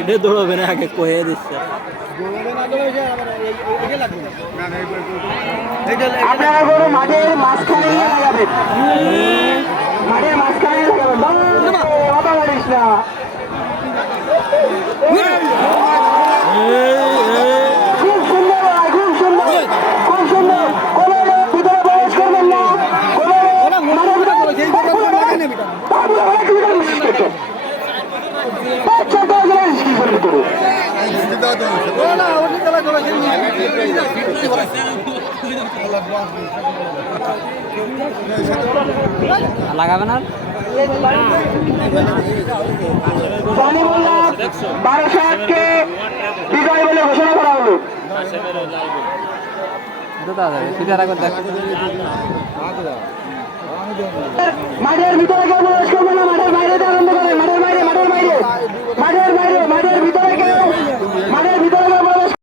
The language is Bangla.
এটা দৌড়বে না আগে কয়ে দিচ্ছে। আপনারা গরু মাঠের মাঝখানে নিয়ে লাগাবেন, মাঠের মাঝখানে লাগাবেন, কথা বলিস না। খুব সুন্দর, খুব সুন্দর, খুব সুন্দর। কোনো ভিতরে প্রবেশ করবেন না, লাগাবে না। 1208-কে বিজয় বলে ঘোষণা করা হলো। মাঠের ভিতরে কেউ প্রবেশ করবে না, মাঠের বাইরে